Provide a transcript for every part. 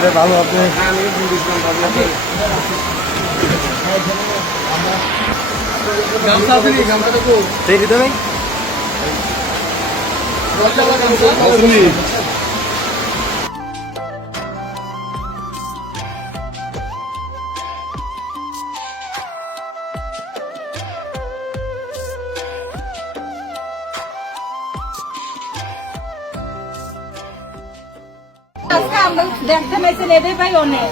আরে ভালো আপনি দেখতে পাইছেন এদের ভাই অনেক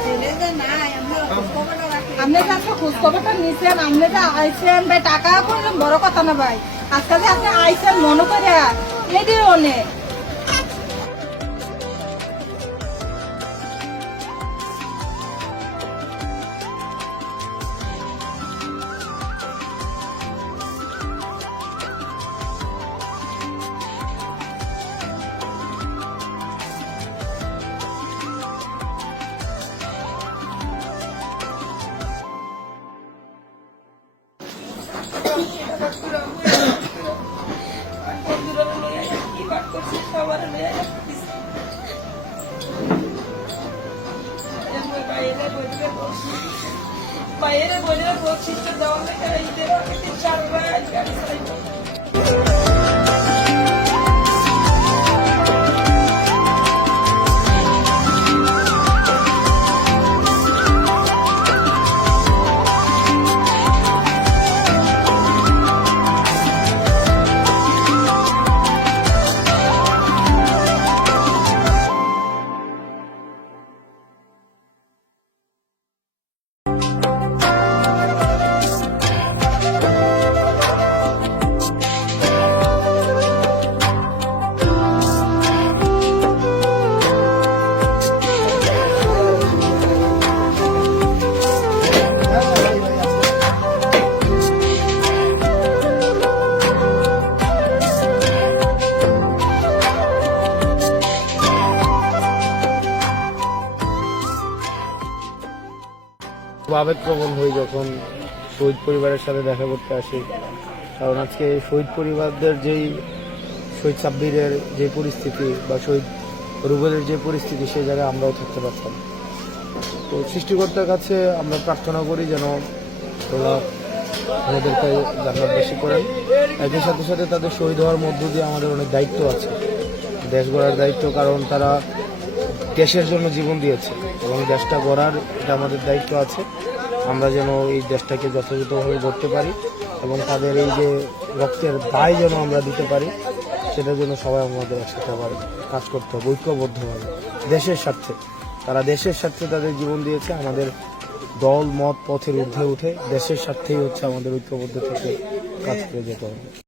আপনি যে আজকে খোঁজ খবরটা নিচ্ছেন আপনি যে আইসেন ভাই টাকা করলেন বড় কথা না ভাই আজকে যে আপনি আইসেন মনে করে এদের অনেক বাইরে বলে বলছিস তো দেওয়া আবেগপ্রবণ হই যখন শহীদ পরিবারের সাথে দেখা করতে আসি, কারণ আজকে শহীদ পরিবারদের যেই শহীদ সাব্বিরের যে পরিস্থিতি বা শহীদ রুবেলের যে পরিস্থিতি সেই জায়গায় আমরাও থাকতে পারতাম। তো সৃষ্টিকর্তার কাছে আমরা প্রার্থনা করি যেন ওরা আমাদেরকে জান্নাতবাসী করেন। একই সাথে সাথে তাদের শহীদ হওয়ার মধ্য দিয়ে আমাদের অনেক দায়িত্ব আছে, দেশ গড়ার দায়িত্ব, কারণ তারা দেশের জন্য জীবন দিয়েছে এবং দেশটা গড়ার এটা আমাদের দায়িত্ব আছে। আমরা যেন এই দেশটাকে যথাযথভাবে গড়তে পারি এবং তাদের এই যে রক্তের দায় যেন আমরা দিতে পারি, সেটার জন্য সবাই আমাদের একসাথে আবার কাজ করতে হবে ঐক্যবদ্ধভাবে দেশের স্বার্থে। তারা দেশের স্বার্থে তাদের জীবন দিয়েছে, আমাদের দল মত পথের ঊর্ধ্বে উঠে দেশের স্বার্থেই হচ্ছে আমাদের ঐক্যবদ্ধ থেকে কাজ করে যেতে হবে।